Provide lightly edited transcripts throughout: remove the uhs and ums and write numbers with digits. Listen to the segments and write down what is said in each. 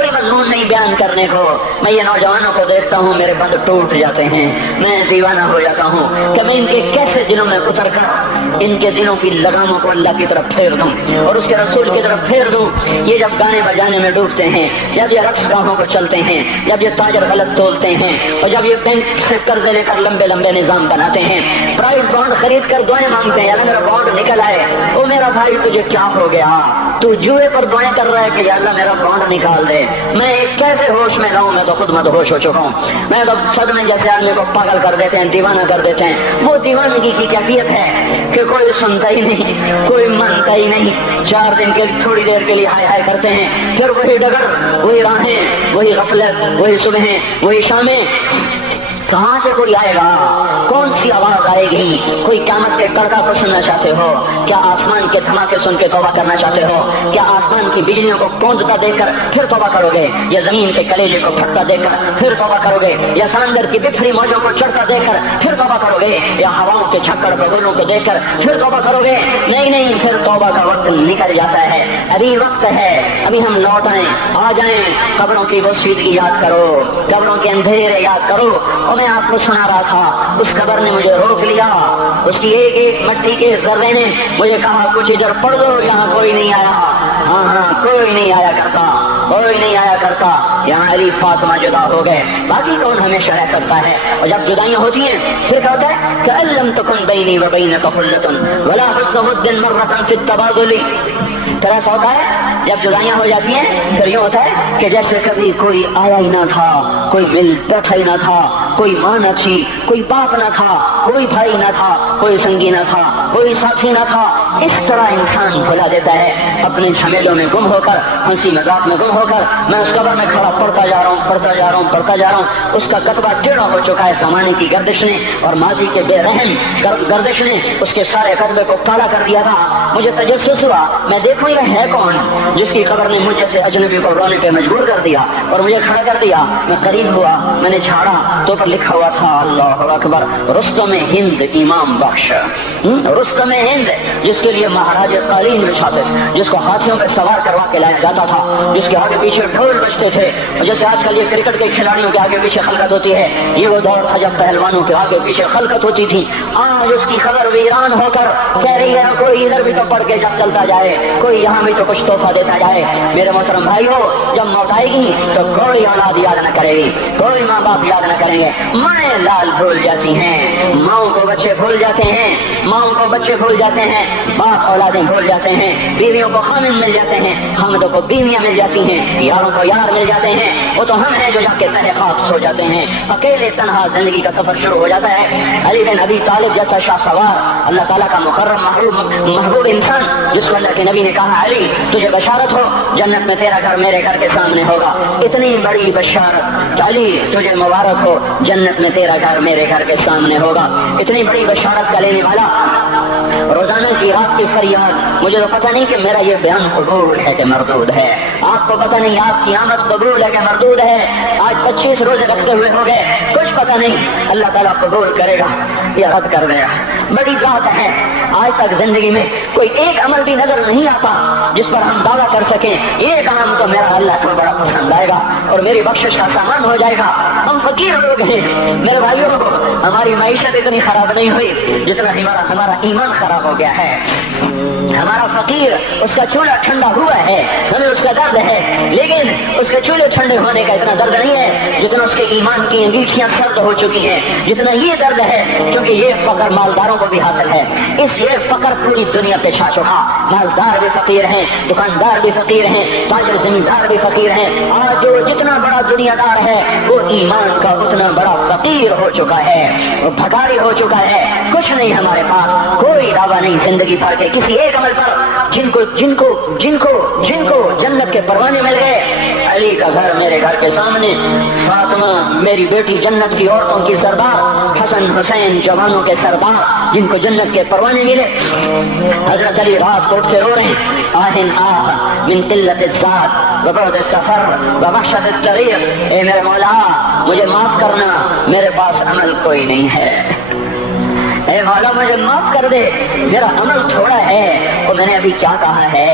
کوئی مضمون نہیں بیان کرنے کو. میں یہ نوجوانوں کو دیکھتا ہوں میرے بند ٹوٹ جاتے ہیں, میں دیوانہ ہو جاتا ہوں کہ میں ان کے کیسے دلوں میں اتر کر ان کے دلوں کی لگاموں کو اللہ کی طرف پھیر دوں اور اس کے رسول کی طرف پھیر دوں. یہ جب گانے بجانے میں ڈوبتے ہیں, جب یہ رقص گاہوں کو چلتے ہیں, جب یہ تاجر غلط تولتے ہیں اور جب یہ بینک سے قرضے لے کر لمبے لمبے نظام بناتے ہیں, پرائز بانڈ خرید کر دعائیں مانگتے ہیں, اللہ میرا بانڈ نکل آئے. او میرا بھائی تجھے کیا ہو گیا؟ تو جوئے پر دعائیں کر رہا ہے کہ یا اللہ میرا بانڈ نکال دے. میں کیسے ہوش میں لاؤں؟ میں تو خود مدہوش ہو چکا ہوں. میں تو صدمے جیسے آدمی کو پاگل کر دیتے ہیں, دیوانہ کر دیتے ہیں. وہ دیوانگی کی کیفیت ہے کہ کوئی سنتا ہی نہیں, کوئی مانتا ہی نہیں. 4 دن کے تھوڑی دیر کے لیے ہائے ہائے کرتے ہیں, پھر وہی ڈگر, وہی راہیں, وہی غفلت, وہی صبحیں, وہی شامیں. کہاں سے کوئی آئے گا؟ کون سی آواز آئے گی؟ کوئی قیامت کے کڑکا کو سننا چاہتے ہو کیا؟ آسمان کے دھماکے سن کے توبہ کرنا چاہتے ہو کیا؟ آسمان کی بجلیوں کو گونجتا دیکھ کر پھر توبہ کرو گے, یا زمین کے کلیجے کو پھٹتا دیکھ کر پھر توبہ کرو گے, یا سمندر کی بکھری موجوں کو چڑھتا دیکھ کر پھر توبہ کرو گے, یا ہواؤں کے جھکڑ بگولوں کو دیکھ کر پھر توبہ کرو گے؟ نہیں, پھر توبہ کا وقت نکل جاتا ہے. ابھی وقت ہے, ابھی ہم لوٹ آئیں, آ جائیں. قبروں کی وہ سیدھی یاد کرو, قبروں کے اندھیرے یاد کرو. اور میں آپ کو سنا رہا تھا, اس قبر نے مجھے روک لیا, اس کی ایک ایک مٹی کے ذرے نے مجھے کہا کچھ ادھر پڑھ دو, یہاں کوئی نہیں آیا. ہاں, کوئی نہیں آیا کرتا, کوئی نہیں آیا کرتا. یہاں علی فاطمہ جدا ہو گئے, باقی کون ہمیشہ رہ سکتا ہے؟ اور جب جدائیاں ہوتی ہیں پھر کیا ہوتا ہے کہ لم تکن بینی و بینک خلۃ ولا حسن ود مرۃ فی التبادل. طرح ایسا ہوتا ہے جب جدائیاں ہو جاتی ہیں پھر یہ ہوتا ہے کہ جیسے کبھی کوئی آیا ہی نہ تھا, کوئی مل بیٹھا ہی نہ تھا, کوئی ماں نہ تھی, کوئی باپ نہ تھا, کوئی بھائی نہ تھا, کوئی سنگی نہ تھا, کوئی ساتھی نہ تھا. اس طرح انسان بھلا دیتا ہے اپنے جھمیلوں میں گم ہو کر, ہنسی مذاق میں گم ہو کر. میں اس قبر میں کھڑا پڑھتا جا رہا ہوں. اس کا کتبہ ٹیڑھا ہو چکا ہے زمانے کی گردش نے اور ماضی کے بے رحم گردش نے اس کے سارے کتبے کو کالا کر دیا تھا. مجھے تجسس ہوا, میں دیکھوں یہ ہے کون جس کی قبر نے مجھ جیسے اجنبی کو رونے پہ مجبور کر دیا اور مجھے کھڑا کر دیا. میں قریب ہوا, میں نے جھاڑا تو پر لکھا ہوا تھا اللہ اکبر, رستم ہند امام بخش. رستم ہند جس کے لیے مہاراج قالین بچھاتے تھے, جس کو ہاتھیوں پہ سوار کروا کے لایا جاتا تھا, جس کے آگے پیچھے ڈھول بجتے تھے. جیسے آج کل یہ کرکٹ کے کھلاڑیوں کے آگے پیچھے خلقت ہوتی ہے, یہ وہ دور تھا جب پہلوانوں کے آگے پیچھے خلقت ہوتی تھی. آج اس کی خبر ویران ہو کر کہہ رہی ہے کوئی ادھر بھی تو پڑھ کے جب چلتا جائے, کوئی یہاں بھی تو کچھ تحفہ دیتا جائے. میرے محترم بھائیو, جب موت آئے گی تو کوئی اولاد یاد نہ کرے گی, کوئی ماں باپ یاد نہ کریں گے. مائیں لال بھول جاتی ہیں, ماؤں کو بچے بھول جاتے ہیں, ماؤں کو بچے بھول جاتے ہیں, باپ اولادیں بھول جاتے ہیں, بیویوں کو خامن مل جاتے ہیں, خامدوں کو بیویاں مل جاتی ہیں, یاروں کو یار مل جاتے ہیں. وہ تو ہم ہیں جو جا کے تہے خاک سو جاتے ہیں. اکیلے تنہا زندگی کا سفر شروع ہو جاتا ہے. علی بن ابی طالب جیسا شاہ سوار, اللہ تعالیٰ کا مکرم محبوب انسان, جس کو اللہ کے نبی نے کہا علی تجھے بشارت ہو جنت میں تیرا گھر میرے گھر کے سامنے ہوگا. اتنی بڑی بشارت, علی تجھے مبارک ہو جنت میں تیرا گھر میرے گھر کے سامنے ہوگا. اتنی بڑی بشارت کا لینے والا روزانہ کی رات کی فریاد. مجھے تو پتہ نہیں کہ میرا یہ بیان قبول ہے کہ مردود ہے, آپ کو پتہ نہیں آپ کی آمد قبول ہے کہ مردود ہے. آج 25 روزے رکھتے ہوئے ہو گئے, کچھ پتہ نہیں اللہ تعالیٰ قبول کرے گا یا رد کر دے گا. بڑی ذات ہے, آج تک زندگی میں کوئی ایک عمل بھی نظر نہیں آتا جس پر ہم دعویٰ کر سکیں یہ کام تو میرا اللہ کو بڑا پسند آئے گا اور میری بخشش کا سامان ہو جائے گا. ہم فقیر لوگ ہیں میرے بھائیوں, ہماری معیشت اتنی خراب نہیں ہوئی جتنا ہمارا ایمان خراب ہو گیا ہے. ہمارا فقیر اس کا چولہا ٹھنڈا ہوا ہے, ہمیں اس کا درد ہے, لیکن اس کے چولہے ٹھنڈے ہونے کا اتنا درد نہیں ہے جتنا اس کے ایمان کی انگیٹھیاں سرد ہو چکی ہیں, جتنا یہ درد ہے. کیونکہ یہ فقر مالداروں کو بھی حاصل ہے, اس یہ فقر پوری دنیا پہ چھا چکا. مالدار بھی فقیر ہیں, دکاندار بھی فقیر ہیں, تاجر زمیندار بھی فقیر ہیں. آج جو جتنا بڑا دنیا دار ہے وہ ایمان کا اتنا بڑا فقیر ہو چکا ہے, وہ بھکاری ہو چکا ہے. کچھ نہیں ہمارے پاس, کوئی دعویٰ نہیں زندگی بھر کے کسی ایک عمل پر جن کو جنت کے پروانے مل گئے. علی کا گھر میرے گھر کے سامنے, فاطمہ میری بیٹی جنت کی عورتوں کی سردار, حسن حسین جوانوں کے سردار جن کو جنت کے پروانے ملے. حضرت علی رات کو اٹھ کے رو رہے ہیں, آہن آہ من قلت الذات وبعد السفر ووحشت الطریق. اے میرے مولا مجھے معاف کرنا, میرے پاس عمل کوئی نہیں ہے. اے مولا مجھے معاف کر دے، میرا عمل تھوڑا ہے۔ اور میں نے ابھی کیا کہا ہے،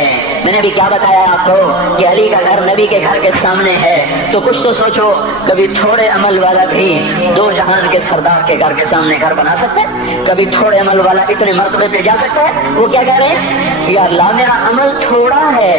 میں نے ابھی کیا بتایا آپ کو کہ علی کا گھر نبی کے گھر کے سامنے ہے، تو کچھ تو سوچو، کبھی تھوڑے عمل والا بھی دو جہان کے سردار کے گھر کے سامنے گھر بنا سکتا ہے؟ کبھی تھوڑے عمل والا اتنے مرتبے پہ جا سکتا ہے؟ وہ کیا کہہ رہے ہیں، یا اللہ میرا عمل تھوڑا ہے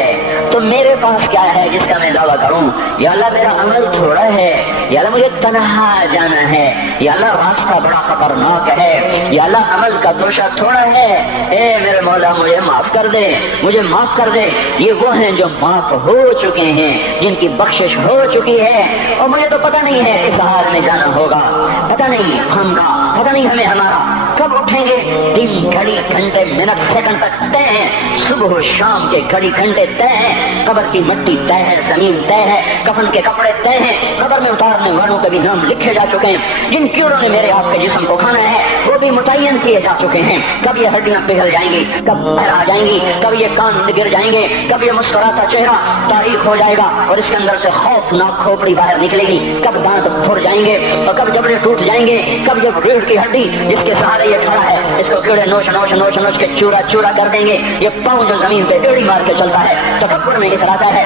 تو میرے پاس کیا ہے جس کا میں دعویٰ کروں؟ یا اللہ میرا عمل تھوڑا ہے، یا اللہ مجھے تنہا جانا ہے، یا اللہ راستہ بڑا خطرناک ہے، یا اللہ عمل کا دوشہ تھوڑا ہے، اے میرے مولا مجھے معاف کر دے، مجھے معاف کر دے۔ یہ وہ ہیں جو معاف ہو چکے ہیں، جن کی بخشش ہو چکی ہے، اور مجھے تو پتہ نہیں ہے کس حال میں جانا ہوگا، پتہ نہیں ہم کا، پتہ نہیں ہمیں ہمارا کب اٹھیں گے۔ دن گھڑی گھنٹے منٹ سیکنڈ تک طے ہیں، صبح و شام کے گھڑی گھنٹے طے ہیں، قبر کی مٹی طے ہے، زمین طے ہے، کفن کے کپڑے طے ہیں، قبر میں اتارنے والوں کے بھی نام لکھے جا چکے ہیں، جن کیڑوں نے میرے آپ کے جسم کو کھانا ہے وہ بھی متعین کیے جا چکے ہیں۔ کب یہ ہڈیاں پگھل جائیں گی، کب پھر آ جائیں گی، کب یہ کان گر جائیں گے، کب یہ مسکراتا چہرہ تاریخ ہو جائے گا اور اس کے اندر سے خوفناک کھوپڑی باہر نکلے گی، کب دانت پھر جائیں گے اور کب جبڑے ٹوٹ جائیں گے، کب یہ ریڑھ کی ہڈی جس کے سہارے یہ کھڑا ہے اس کو کیڑے نوچ نوچ نوچ نوچ کے چورا چورا کر دیں گے، یہ پاؤں جو زمین پہ ایڑی مار کے چلتا ہے تکبر میں اتراتا ہے،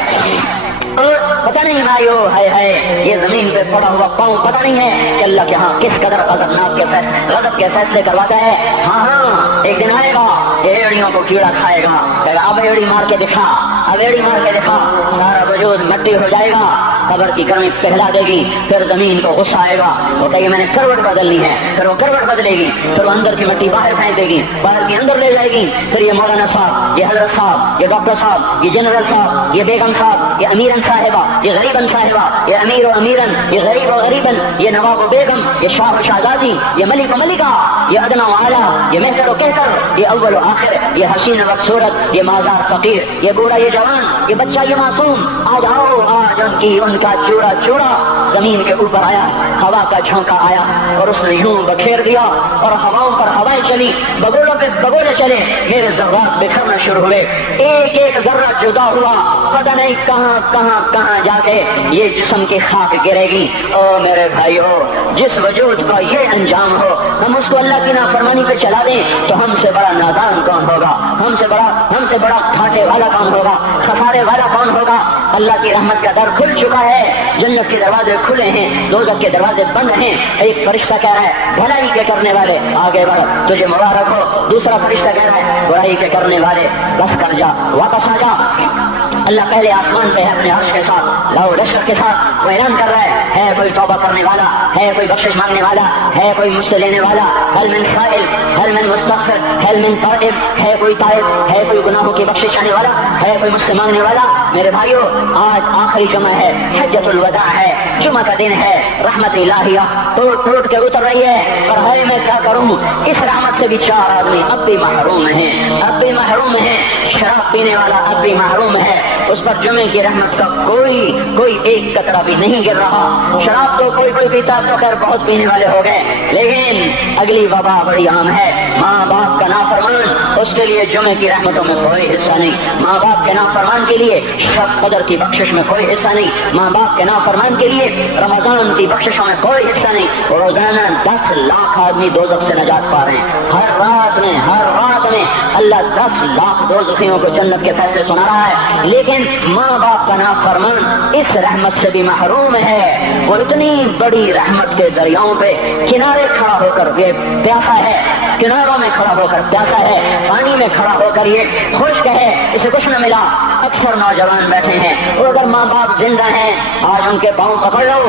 اور پتہ نہیں بھائیو ہے یہ زمین پہ پڑا ہوا پاؤں پتہ نہیں ہے کہ اللہ کے ہاں کس قدر غضب کے فیصلے کرواتا ہے۔ ہاں ایک دن آئے گا ایڑیوں کو کیڑا کھائے گا، کہے گا اب ایڑی مار کے دکھا، اب ایڑی مار کے دکھا، سارا وجود مٹی ہو جائے گا، قبر کی گرمی پہلا دے گی، پھر زمین کو غصہ آئے گا، وہ کہے گی میں نے کروٹ بدلنی ہے، پھر وہ کروٹ بدلے گی، پھر وہ اندر کی مٹی باہر پھینک دے گی، باہر کی اندر لے جائے گی، پھر یہ مولانا صاحب، یہ حضرت صاحب، یہ ڈاکٹر صاحب، یہ جنرل صاحب، یہ بیگم صاحب، یہ امیرن صاحبہ، یہ غریبن صاحبہ، یہ امیر و امیرن، یہ غریب و غریبن، یہ نواب و بیگم، یہ شاہ و شہزادی، یہ ملک و ملکہ، یہ ادنا و اعلیٰ، یہ مہتر و کہتر، یہ اول و آخر، یہ حسین و صورت، یہ مالدار فقیر، یہ بوڑھا یہ جوان، یہ بچہ یہ معصوم، آج آؤ آج ان کا چورا چورا زمین کے اوپر آیا، ہوا کا جھونکا آیا اور اس نے یوں بکھیر دیا اور ہواؤں پر ہوائیں چلی، بگولوں پہ بگولے چلے، میرے ذرات بکھرنا شروع ہوئے، ایک ایک ذرہ جدا ہوا، پتہ نہیں کہاں کہاں کہاں جا کے یہ جسم کی خاک گرے گی۔ او میرے بھائیو، جس وجود کا یہ انجام ہو ہم اس کو اللہ کی نافرمانی پہ چلا دیں تو ہم سے بڑا نادان کون ہوگا، ہم سے بڑا گھاٹے والا کون ہوگا، خسارے والا کون ہوگا۔ اللہ کی رحمت کا در کھل چکا ہے، جنت کے دروازے کھلے ہیں، دوزخ کے دروازے بند ہیں۔ ایک فرشتہ کہہ رہا ہے بھلائی کے کرنے والے آگے بڑھ تجھے مبارک ہو، دوسرا فرشتہ کہہ رہا ہے برائی کے کرنے والے بس کر جا، واپس آ جا۔ اللہ پہلے آسمان پہ ہے اپنے عرش کے ساتھ، لاؤ لشکر کے ساتھ، وہ اعلان کر رہا ہے کوئی توبہ کرنے والا، ہے کوئی بخشش مانگنے والا، ہے کوئی مجھ سے لینے والا، هل من سائل، هل من مستغفر، هل من تائب، ہے کوئی تائب، ہے کوئی گناہوں کی بخشش کرنے والا، ہے کوئی مجھ سے مانگنے والا۔ میرے بھائیو آج آخری جمعہ ہے، حجۃ الوداع ہے، جمعہ کا دن ہے، رحمت الہیہ ٹوٹ ٹوٹ کے اتر رہی ہے، اور ہے میں کیا کروں، اس رحمت سے بھی چار آدمی اب بھی محروم ہیں، اب بھی محروم ہیں۔ شراب پینے والا اب بھی محروم ہے، اس پر جمعے کی رحمت کا کوئی ایک قطرہ بھی نہیں گر رہا۔ شراب تو کوئی پیتا تو خیر بہت پینے والے ہو گئے، لیکن اگلی وبا بڑی عام ہے، ماں باپ کا نافرمان، اس کے لیے جمعے کی رحمتوں میں کوئی حصہ نہیں، ماں باپ کے نافرمان کے لیے شب قدر کی بخشش میں کوئی حصہ نہیں، ماں باپ کے نافرمان کے لیے رمضان کی بخششوں میں کوئی حصہ نہیں۔ روزانہ 10 لاکھ آدمی دوزخ سے نجات پا رہے ہیں، ہر رات میں اللہ 10 لاکھ دوزخیوں کو جنت کے فیصلے سنا رہا ہے، لیکن ماں باپ کا نافرمان اس رحمت سے بھی محروم ہے۔ وہ اتنی بڑی رحمت کے دریاؤں پہ کنارے کھڑا ہو کر یہ پیاسا ہے، کناروں میں کھڑا ہو کر پیاسا ہے، پانی میں کھڑا ہو کر یہ خشک ہے، اسے کچھ نہ ملا۔ اکثر نوجوان بیٹھے ہیں، اور اگر ماں باپ زندہ ہیں آج ان کے پاؤں پکڑ لو،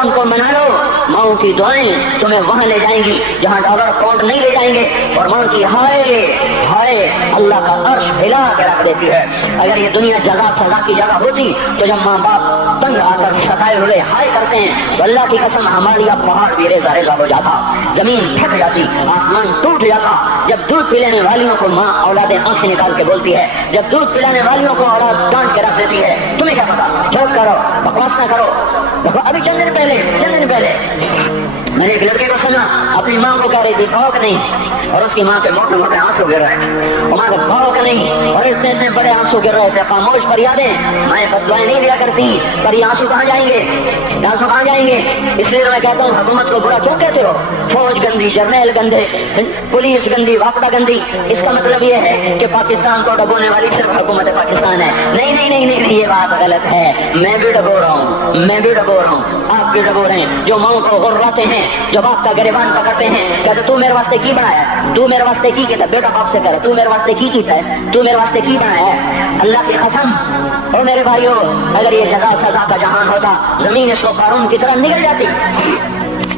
ان کو منا لو، ماؤں کی دعائیں تمہیں وہاں لے جائیں گی جہاں ڈالر پاؤنڈ نہیں لے جائیں گے، اور ماں کی ہائے اللہ کا عرش ہلا کے رکھ دیتی ہے۔ اگر یہ دنیا جزا سزا کی جگہ ہوتی تو جب ماں باپ تنگ آ کر ستائے ہوئے ہائے کرتے ہیں تو اللہ کی قسم ہمارے یہاں پہاڑ بھی ریزہ ریزہ ہو جاتا، زمین پھٹ جاتی، آسمان ٹوٹ جاتا۔ جب دودھ پلانے والیوں کو ماں اولادیں آنکھیں نکال کے بولتی ہے، جب دودھ پلانے والیوں کو اولاد ڈانٹ کے رکھ دیتی ہے، تمہیں کیا پتا، چوک کرو، بکواس نہ کرو۔ دیکھو ابھی چند دن پہلے میں نے ایک لڑکے کو سنا اپنی ماں کو کہہ رہی تھی بھوک نہیں، اور اس کی ماں کے موٹے موٹے آنسو گر رہے تھے، اور ماں کو بھوک نہیں، اور اتنے بڑے آنسو گر رہے تھے۔ خاموش فریادیں، میں بدوائیں نہیں دیا کرتی، پر یہ آنسو کہاں جائیں گے؟ ڈانسوں کہاں جائیں گے؟ اس لیے میں کہتا ہوں حکومت کو برا کیوں کہتے ہو؟ فوج گندی، جرنیل گندے، پولیس گندی، واپڈا گندی، اس کا مطلب یہ ہے کہ پاکستان کو ڈبونے والی صرف حکومت پاکستان ہے۔ نہیں نہیں نہیں نہیں، یہ بات غلط ہے، میں بھی ڈبو رہا ہوں، میں بھی ڈبو رہا ہوں، آپ بھی ڈبو رہے ہیں۔ جو ماؤں کو غراتے ہیں، جو باپ کا گریبان پکڑتے ہیں، کہتے تو میرے واسطے کی بنایا، تو میرے واسطے کی کیتا، بیٹا باپ سے کرے تو میرے واسطے کی کیتا ہے، تو میرے واسطے کی بنایا ہے۔ اللہ کی قسم اور میرے بھائیوں، اگر یہ جزا سزا کا جہان ہوتا، زمین اس کو قارون کی طرح نگل جاتی۔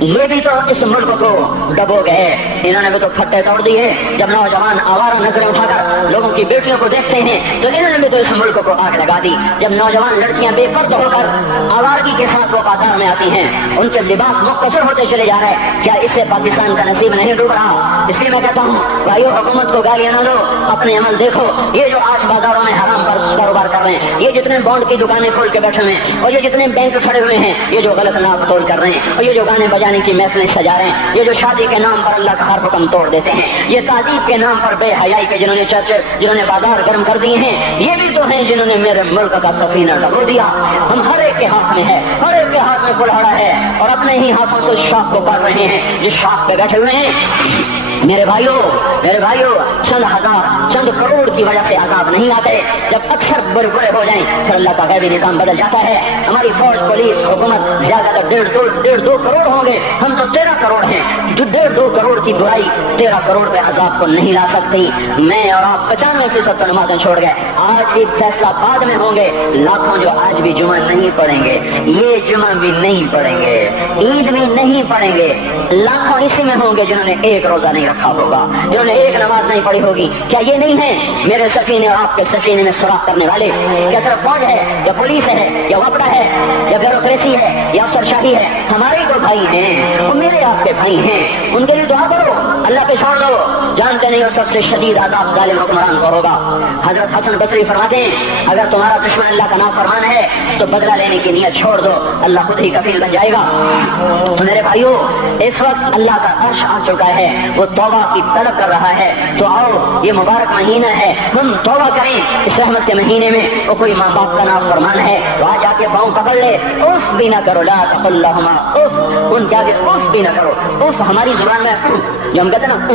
یہ بھی تو اس ملک کو ڈبو گئے، انہوں نے بھی تو پھٹے توڑ دیے۔ جب نوجوان آوارہ نظریں اٹھا کر لوگوں کی بیٹیوں کو دیکھتے ہیں تو انہوں نے بھی تو اس ملک کو آگ لگا دی۔ جب نوجوان لڑکیاں بے پرد ہو کر آوارگی کے ساتھ وہ بازار میں آتی ہیں، ان کے لباس مختصر ہوتے چلے جا رہے ہیں، کیا اس سے پاکستان کا نصیب نہیں ڈوب رہا؟ اس لیے میں کہتا ہوں بھائیو، حکومت کو گالیاں نہ دو، اپنے عمل دیکھو۔ یہ جو آج بازاروں میں حرام پر کاروبار کر رہے ہیں، یہ جتنے بانڈ کی دکانیں کھول کے بیٹھے ہوئے ہیں، اور یہ جتنے بینک کھڑے ہوئے ہیں، یہ جو غلط ناپ تول کر رہے ہیں، اور یہ جو گانے بجانے کی محفلیں سجا رہے ہیں، یہ جو شادی کے نام پر اللہ کا ہر حکم توڑ دیتے ہیں، یہ تعذیب کے نام پر بے حیائی کے جنہوں نے چرچ، جنہوں نے بازار گرم کر دیے ہیں، یہ بھی تو ہیں جنہوں نے میرے ملک کا سفینہ ڈبو دیا۔ ہم ہر ایک کے ہاتھ میں ہے، ہر ایک کے ہاتھ میں کلہاڑا ہے، اور اپنے ہی ہاتھوں سے شاخ کو کاٹ رہے ہیں جس شاخ پہ بیٹھے ہوئے ہیں۔ میرے بھائیوں، چند ہزار چند کروڑ کی وجہ سے عذاب نہیں آتے، جب اکثر برے برے ہو جائیں پھر اللہ کا غیبی نظام بدل جاتا ہے۔ ہماری فوج، پولیس، حکومت زیادہ تر 1.5-2 کروڑ ہوں گے، ہم تو 13 کروڑ ہیں۔ 1.5-2 کروڑ کی برائی 13 کروڑ پہ عذاب کو نہیں لا سکتی۔ میں اور آپ 95% تو نمازیں چھوڑ گئے، آج بھی فیصلہ بعد میں ہوں گے۔ لاکھوں جو آج بھی جمعہ نہیں پڑھیں گے، یہ جمعہ بھی نہیں پڑھیں گے، عید بھی نہیں پڑھیں گے، لاکھوں اسی میں ہوں گے جنہوں نے ایک روزہ نہیں رکھا ہوگا، جنہوں نے ایک نماز نہیں پڑھی ہوگی۔ کیا یہ نہیں ہے میرے سفینے اور آپ کے سفینے میں سوراخ کرنے والے؟ کیا صرف فوج ہے یا پولیس ہے یا وپڑا ہے یا بیوروکریسی ہے یا افسرشاہی ہے؟ ہمارے تو بھائی ہیں، وہ میرے آپ کے بھائی ہیں، ان کے لیے دعا کرو، اللہ پہ چھوڑ دو، جانتے نہیں ہو سب سے شدید عذاب ظالم حکمران کو ہوگا۔ حضرت حسن بصری فرماتے ہیں اگر تمہارا دشمن اللہ کا نافرمان ہے تو بدلہ لینے کی نیت چھوڑ دو، اللہ خود ہی کفیل بن جائے گا۔ تو میرے بھائیوں، اس وقت اللہ کا عرش آ چکا ہے، وہ توبہ کی طلب کر رہا ہے، تو آؤ یہ مبارک مہینہ ہے، ہم توبہ کریں۔ اس رحمت کے مہینے میں وہ کوئی ماں باپ کا نافرمان ہے تو آج آ کے پاؤں پکڑ لے، اف بھی نہ کرو، لا تقل لہما اف، ان کے آگے اف بھی نہ کرو۔ اف ہماری زبان میں جو ہم کہتے ہیں نا،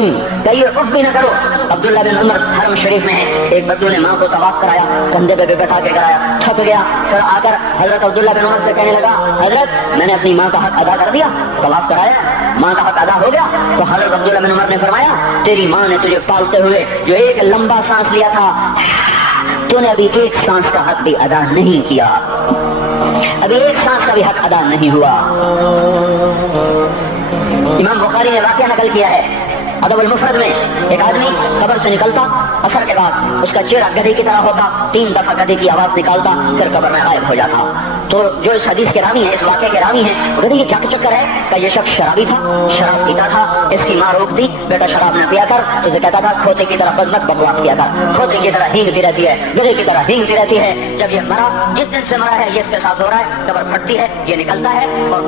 کہیے اف بھی نہ کرو۔ عبداللہ بن عمر حرم شریف میں ایک بدو نے ماں کو طواف کرایا، کندھے پہ بٹھا کے کرایا، تھک گیا، پھر آ کر حضرت عبداللہ بن عمر سے کہنے لگا حضرت میں نے اپنی ماں کا حق ادا کر دیا، طواف کرایا، ماں کا حق ادا ہو گیا؟ تو حضرت عبداللہ بن عمر نے فرمایا تیری ماں نے تجھے پالتے ہوئے جو ایک لمبا سانس لیا تھا، تو نے ابھی ایک سانس کا حق بھی ادا نہیں کیا، ابھی ایک سانس کا بھی حق ادا نہیں ہوا۔ امام بخاری نے واقعہ نقل کیا ہے ادب المفرد میں، ایک آدمی قبر سے نکلتا، عصر کے بعد اس کا چہرہ گدھے کی طرح ہوتا، 3 دفعہ گدھے کی آواز نکالتا، پھر قبر میں غائب ہو جاتا۔ تو جو اس حدیث کے راوی ہیں، اس واقعے کے راوی ہیں، گدھے کی کیا چکر ہے کہ یہ شخص شرابی تھا، شراب پیتا تھا، اس کی ماں روکتی بیٹا شراب نہ پیا کر، اسے کہتا تھا کھوتے کی طرح مت بکواس کیا کر، کھوتے کی طرح ہینگتی رہتی ہے، گدھے کی طرح ہینگتی رہتی ہے۔ جب یہ مرا، جس دن سے مرا ہے یہ اس کے ساتھ ہو رہا ہے، قبر پھٹتی ہے، یہ نکلتا ہے اور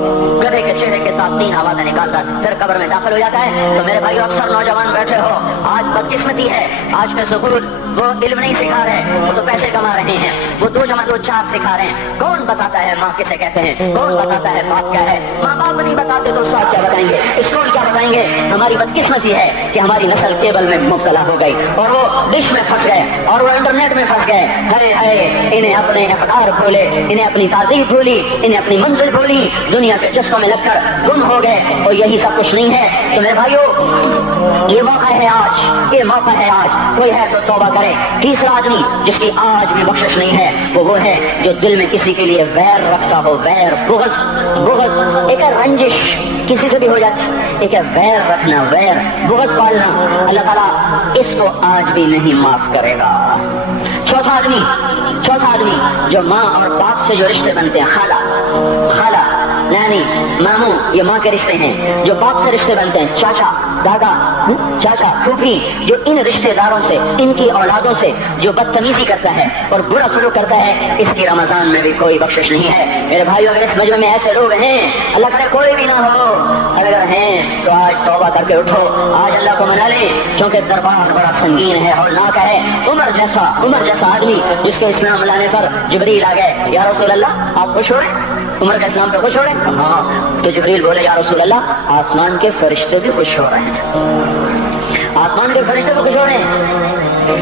گدھے کے چہرے کے ساتھ 3 آوازیں نکالتا ہے، پھر قبر میں داخل ہو جاتا ہے۔ تو میرے بھائی اکثر نوجوان بیٹھے ہو، آج بدقسمتی ہے، آج کے سکول وہ علم نہیں سکھا رہے، وہ تو پیسے کما رہے ہیں، وہ 2 × 2 4 سکھا رہے ہیں۔ کون بتاتا ہے ماں کسے کہتے ہیں؟ کون بتاتا ہے باپ کیا ہے؟ ماں باپ نہیں بتاتے تو استاد کیا بتائیں گے؟ اسکول کیا بتائیں گے؟ ہماری بدقسمتی ہے کہ ہماری نسل کیبل میں مبتلا ہو گئی اور وہ ڈش میں پھنس گئے اور وہ انٹرنیٹ میں پھنس گئے۔ ہائے ہائے، انہیں اپنے اقدار بھولے، انہیں اپنی تہذیب بھولی، انہیں اپنی منزل بھولی، دنیا کے چسکوں میں لگ کر گم ہو گئے، اور یہی سب کچھ نہیں ہے۔ تو میرے بھائیوں، یہ موقع ہے آج، یہ موقع ہے آج، کوئی ہے تو توبہ کرے۔ تیسرا آدمی جس کی آج بھی بخشش نہیں ہے وہ ہے جو دل میں کسی کے لیے ویر رکھتا ہو، ویر، بغض، ایک ہے رنجش، کسی سے بھی ہو جاتی، ایک ہے ویر رکھنا، ویر، بغض پالنا، اللہ تعالیٰ اس کو آج بھی نہیں معاف کرے گا۔ چوتھا آدمی جو ماں اور باپ سے جو رشتے بنتے ہیں، خالہ، نانی، ماموں، یہ ماں کے رشتے ہیں۔ جو باپ سے رشتے بنتے ہیں، چاچا، دادا، چاچا، پھوپھی، جو ان رشتے داروں سے، ان کی اولادوں سے جو بدتمیزی کرتا ہے اور برا سلوک کرتا ہے، اس کی رمضان میں بھی کوئی بخشش نہیں ہے۔ میرے بھائیو، اگر اس مجمع میں ایسے لوگ ہیں، اللہ کرے کوئی بھی نہ ہو، اگر ہیں تو آج توبہ کر کے اٹھو، آج اللہ کو منا لیں، کیونکہ دربار بڑا سنگین ہے، ہولناک ہے۔ عمر جیسا آدمی جس کے اسلام لانے پر جبریل آ گئے، یا رسول اللہ آپ خوش ہو رہے ہیں؟ عمر کا اسلام پہ خوش ہو رہے ہیں؟ ہاں. تو جبریل بولے یا رسول اللہ آسمان کے فرشتے بھی خوش ہو رہے ہیں، آسمان کے فرشتے بھی خوش ہو رہے ہیں.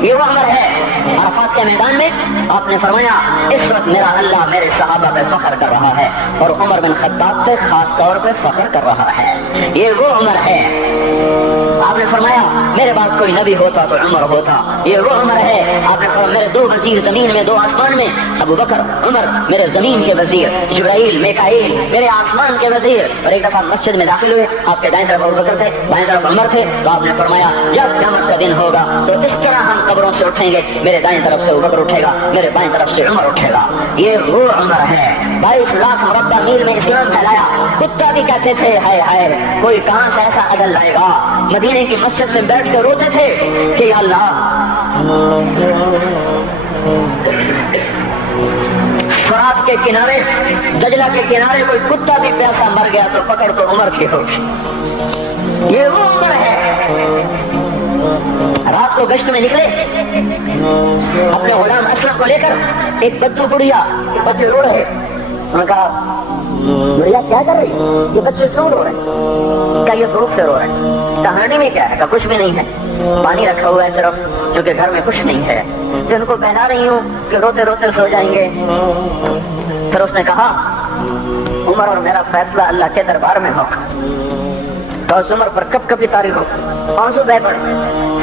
یہ وہ عمر ہے. عرفات کے میدان میں آپ نے فرمایا اس وقت میرا اللہ میرے صحابہ پہ فخر کر رہا ہے اور عمر بن خطاب پہ خاص طور پہ فخر کر رہا ہے. یہ وہ عمر ہے. آپ نے فرمایا میرے بعد کوئی نبی ہوتا تو عمر ہوتا. یہ وہ عمر ہے. آپ نے فرمایا میرے دو وزیر زمین میں دو آسمان میں، ابو بکر عمر میرے زمین کے وزیر، جبرائیل میکائیل میرے آسمان کے وزیر. اور ایک دفعہ مسجد میں داخل ہوئے، آپ کے دائیں طرف ابو بکر تھے، بائیں طرف عمر تھے. تو آپ نے فرمایا جب قیامت کا دن ہوگا تو اس طرح ہم قبروں سے اٹھیں گے، میرے دائیں طرف سے ابو بکر اٹھے گا، میرے بائیں طرف سے عمر اٹھے گا. یہ وہ عمر ہے. 22 لاکھ مربع میل میں اسلام پھیلایا. کتا بھی کہتے تھے ہائے ہائے کوئی کہاں سے ایسا عدل لائے گا. مدینے کی مسجد میں بیٹھ کے روتے تھے کہ یا اللہ فرات کے کنارے دجلہ کے کنارے کوئی کتا بھی پیاسا مر گیا تو پکڑ تو عمر کی ہو. یہ وہ عمر ہے. رات کو گشت میں نکلے اپنے غلام اسلم کو لے کر. ایک بدو بڑھیا بچے رو رہے. انہوں نے کہا بڑھیا کیا کر رہی یہ بچے کیوں رو رہے ہیں؟ کیا یہ بھوک سے رو رہے ہیں؟ کہانی میں کیا ہے؟ کہ کچھ بھی نہیں ہے، پانی رکھا ہوا ہے صرف کیونکہ گھر میں کچھ نہیں ہے. تو ان کو بہلا رہی ہوں کہ روتے روتے سو جائیں گے. پھر اس نے کہا عمر اور میرا فیصلہ اللہ کے دربار میں ہوگا. تو اس عمر پر کب کبھی تاریخ ہو آنسو بہ پڑے.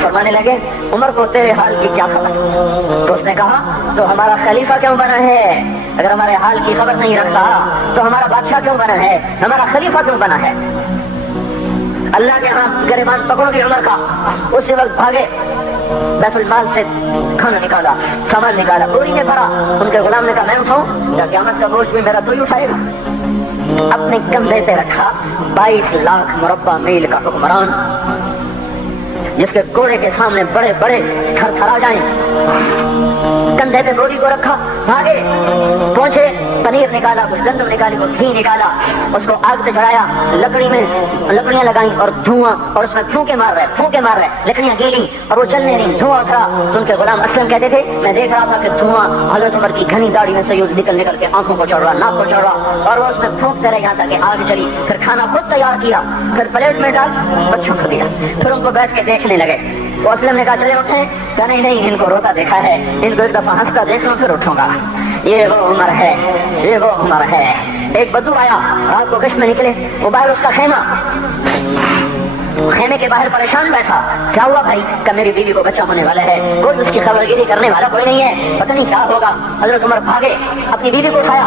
فرمانے لگے عمر کو تیرے حال کی کیا خبر؟ تو اس نے کہا تو ہمارا خلیفہ کیوں بنا ہے؟ اگر ہمارے حال کی خبر نہیں رکھتا تو ہمارا بادشاہ کیوں بنا ہے؟ ہمارا خلیفہ کیوں بنا ہے؟ اللہ کے ہاں گریبان پکڑو گے عمر کا. اسی وقت بھاگے، بیت المال سے کھانا نکالا، سامان نکالا، بوری میں بھرا. ان کے غلام نے کہا میں اٹھاؤں؟ کیا قیامت کا بوجھ بھی میرا تو ہی اٹھائے گا؟ اپنے کندھے پہ رکھا 22 لاکھ مربع میل کا حکمران، جس کے گھوڑے کے سامنے بڑے بڑے تھر تھرا جائیں. کندھے پہ بوری کو رکھا، بھاگے، پہنچے، پنیر نکالا، کچھ گندم نکالی، کچھ گھی نکالا، اس کو آگ پہ چڑھایا. لکڑی میں لکڑیاں لگائیں اور دھواں، اور اس میں پھونکے مار رہے لکڑیاں گیلی اور وہ چلنے نہیں، دھواں اٹھا. تو ان کے غلام اسلم کہتے تھے میں دیکھ رہا تھا کہ دھواں حضرت عمر کی گھنی داڑھی میں سے نکل کے آنکھوں کو چڑھ رہا، ناک کو چڑھ رہا، اور وہ اس میں پھونکتے رہے یہاں تک کہ آگ چلی. پھر کھانا خود تیار کیا، پھر پلیٹ میں ڈال بچوں کو دیا. پھر ان کو بیٹھ کے دیکھنے لگے. تو اسلم نے کہا چلے اٹھیں؟ کہا نہیں ان کو روتا دیکھا ہے، ان کو ایک دفعہ ہنستا دیکھ لوں پھر اٹھوں گا. یہ وہ عمر ہے، یہ وہ عمر ہے. ایک بدو آیا، رات کو گشت میں نکلے. وہ باہر اس کا خیمے کے باہر پریشان بیٹھا. کیا ہوا بھائی؟ کہ میری بیوی کو بچہ ہونے والا ہے، کوئی اس کی خبر گیری کرنے والا کوئی نہیں ہے، پتہ نہیں کیا ہوگا. حضرت عمر بھاگے، اپنی بیوی کو اٹھایا.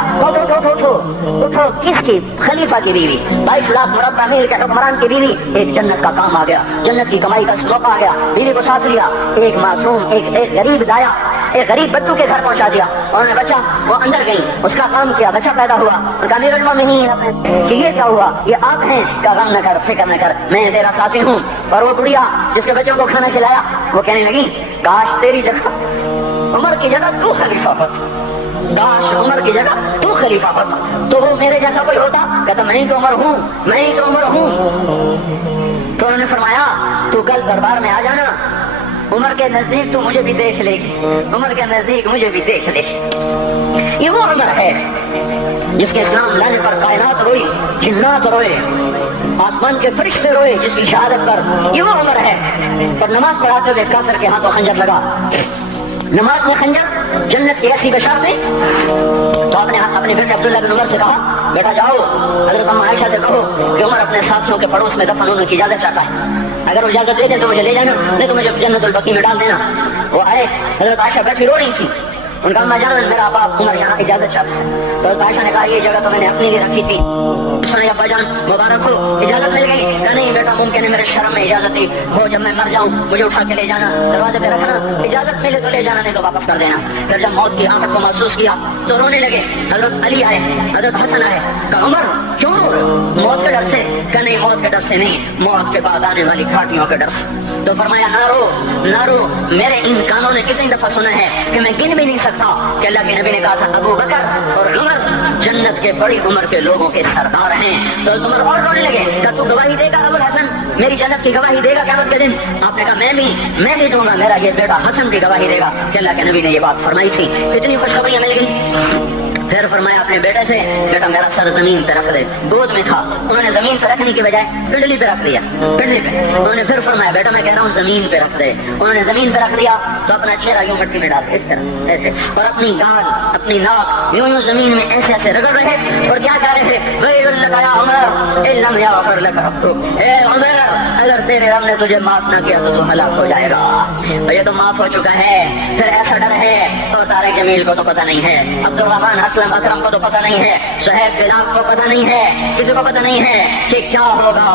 اٹھو کس کی؟ خلیفہ کی بیوی، 22 لاکھ مربع میل کے حکمران کی بیوی. ایک جنت کا کام آ گیا، جنت کی کمائی کا موقع آ گیا. بیوی کو ساتھ لیا، ایک معصوم ایک غریب دایا، ایک غریب بدو کے گھر پہنچا دیا. انہوں نے بچہ، وہ اندر گئی، اس کا کام کیا، بچہ پیدا ہوا. ان کا امیر المومنین کہ یہ کیا ہوا؟ یہ آپ ہیں؟ کا غم نہ کر، فکر نہ کر، میں تیرا ساتھی ہوں. اور وہ بڑھیا جس کے بچوں کو کھانا کھلایا وہ کہنے لگی کاش تیری جگہ عمر کی جگہ تو خلیفہ ہوتا، کاش عمر کی جگہ تو خلیفہ ہوتا تو وہ میرے جیسا کوئی ہوتا. کہتا میں ہی تو عمر ہوں، میں ہی تو عمر ہوں. تو انہوں نے فرمایا تو کل دربار میں آ جانا، عمر کے نزدیک تو مجھے بھی دیکھ لے گی، عمر کے نزدیک مجھے بھی دیکھ لے. یہ وہ عمر ہے جس کے اسلام لانے پر کائنات روئی، جنات روئے، آسمان کے فرشتے روئے جس کی شہادت پر. یہ وہ عمر ہے. اور نماز پڑھاتے ہوئے کافر کے ہاتھوں خنجر لگا. نماز میں خنجر جنت کی ایسی بشارت ہے. تو آپ نے اپنے بیٹے عبداللہ بن عمر سے کہا بیٹا جاؤ حضرت ام عائشہ سے کہو کہ عمر اپنے ساتھیوں کے پڑوس میں دفن ہونے کی اجازت چاہتا ہے، اگر وہ اجازت دے دیں تو مجھے لے جانا، نہیں تو مجھے جنت البقیع میں ڈال دینا. وہ آئے، حضرت عائشہ بیٹھی رو رہی تھی. ان کا اما جان میرا باپ عمر یہاں اجازت چاہتا ہے. تو حضرت عائشہ نے کہا یہ جگہ تو میں نے اپنی لیے رکھی تھی. ابا جان مبارک ہو، اجازت مل گئی. کہا نہیں بیٹا ممکن ہے میرے شرم میں اجازت دی ہو، جب میں مر جاؤں مجھے اٹھا کے لے جانا، دروازے پہ رکھنا، اجازت ملے تو لے جانا نہیں تو واپس کر دینا. پھر جب موت کی آہٹ کو محسوس کیا تو رونے لگے. حضرت علی آئے، حضرت حسن آئے. کہا عمر کیوں رو رہے ہو؟ موت کے ڈر سے؟ کہ نہیں موت کے ڈر سے نہیں، موت کے بعد آنے والی گھاٹیوں کے ڈر سے. تو فرمایا نہ رو، میرے ان کانوں نے کتنی دفعہ سنا ہے کہ میں گن بھی نہیں سکتا کہ اللہ کے نبی نے کہا تھا ابو بکر اور عمر جنت کے بڑی عمر کے لوگوں کے سردار ہیں. تو عمر اور رونے لگے. کہ تو گواہی دے گا ابو الحسن، میری جنت کی گواہی دے گا قیامت کے دن؟ آپ نے کہا میں بھی دوں گا، میرا یہ بیٹا حسن کی گواہی دے گا کہ اللہ کے نبی نے یہ بات فرمائی تھی. کتنی خوشخبریاں مل گئی. پھر فرمایا اپنے بیٹے سے بیٹا میرا سر زمین پہ رکھ دے. گود میں تھا, انہوں نے زمین پہ رکھنے کی بجائے پنڈلی پہ رکھ دیا, پنڈلی پہ. انہوں نے پھر فرمایا بیٹا میں کہہ رہا ہوں زمین پہ رکھ دے. انہوں نے زمین پہ رکھ دیا تو اپنا چہرہ یوں مٹی میں ڈال اس طرح ایسے, اور اپنی گال اپنی ناک یوں یوں زمین میں ایسے ایسے رگڑ رہے اور کیا کہہ رہے تھے ویل لک یا عمر ان لم یغفر لک ربک, اے عمر اگر تیرے رب نے تجھے معاف نہ کیا تو ہلاک ہو جائے گا. یہ تو معاف ہو چکا ہے, پھر ایسا ڈر ہے اور طارق جمیل کو تو پتہ نہیں ہے, عبد الرحمان اسلم اکرم کو تو پتہ نہیں ہے, شہید گلاب کو پتہ نہیں ہے, کسی کو پتہ نہیں ہے کہ کیا ہوگا